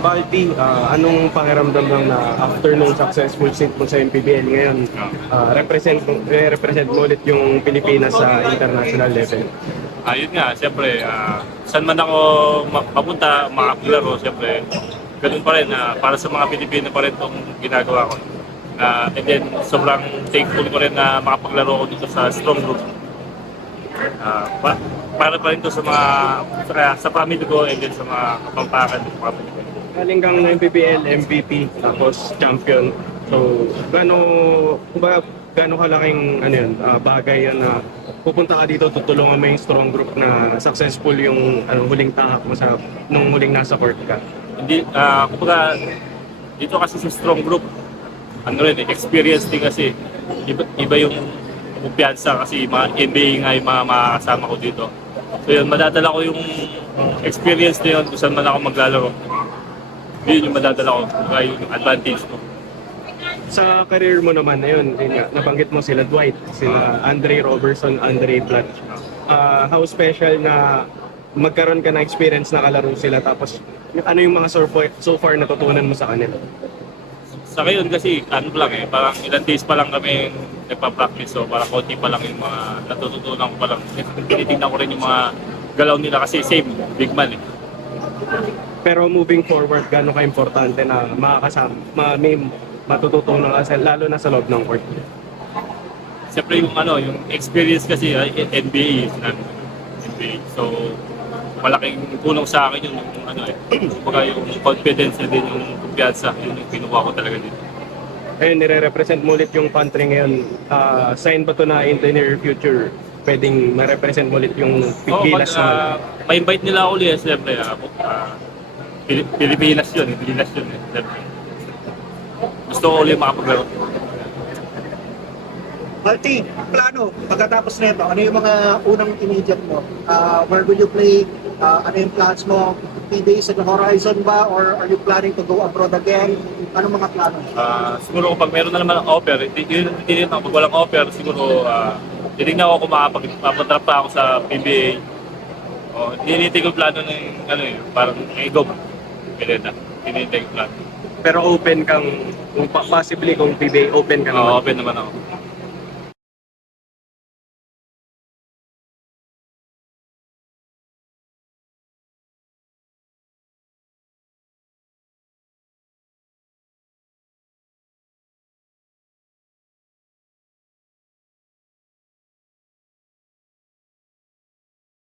Balti, anong pakiramdam lang na after nung successful stint mo sa MPBL ngayon, represent mo ulit yung Pilipinas sa international level? Ayun nga, siyempre, saan man ako mapunta, makapaglaro, siyempre, ganun pa rin, para sa mga Pilipino pa rin itong ginagawa ko. And then, sobrang thankful ko rin na makapaglaro ko dito sa Strong Group. Para pa rin to sa mga, sa family ko, and then sa mga kapampangan ng mga Pilipino. Galing kang MPBL, MVP, tapos champion. So, gaano kalaking bagay yan na pupunta ka dito, tutulungan mo yung Strong Group na successful yung huling tahak mo nung huling nasa court ka? Hindi, kumbaga, dito kasi sa Strong Group, experience din kasi. Iba yung kumpiyansa kasi mga NBA nga yung mga makakasama ko dito. So yun, madadala ko yung experience na yun kung saan man ako maglalaro. Yun yung madadala ko, yung advantage ko. Sa career mo naman, ayun, nabanggit mo sila Dwight, sila Andre Robertson, Andre Platt. How special na magkaroon ka ng experience na kalaro sila, tapos ano yung mga so far natutunan mo sa kanila? Sa ngayon kasi, parang ilang days pa lang kami nagpa-practice, so parang konti pa lang yung mga natututunan ko pa lang. Tinitingnan ko rin yung mga galaw nila kasi same, big man eh. Pero moving forward, gaano ka-importante na may matututunan ka, lalo na sa loob ng court? Siyempre yung experience kasi, NBA, NBA. So, malaking tulong sa akin yung yung confidence na din, yung kumpiyansa, yun yung kinuha ko talaga dito. Ayun, nire-represent mo ulit yung country ngayon. Sign ba to na in the near future, pwedeng ma-represent mo ulit yung Gilas na? Ma-invite nila ako ulit, siyempre, Pilipinas yun, Gilas yun. Siyempre. Gusto ko ulit makapaglaro. Balti, plano, pagkatapos nito, ano yung mga unang immediate mo? Where will you play? Ano yung plans mo? PBA sa the horizon ba? Or are you planning to go abroad again? Ano mga plano? Siguro pag meron na naman ng offer, hindi pag walang offer, siguro titignan ko kung makapadrap pa ako sa PBA. Hinihintay ko plano ng parang ego ba? Pwede na. Hinihintay ko plano. Pero open kang, possibly kung PBA, open ka naman? Open naman ako.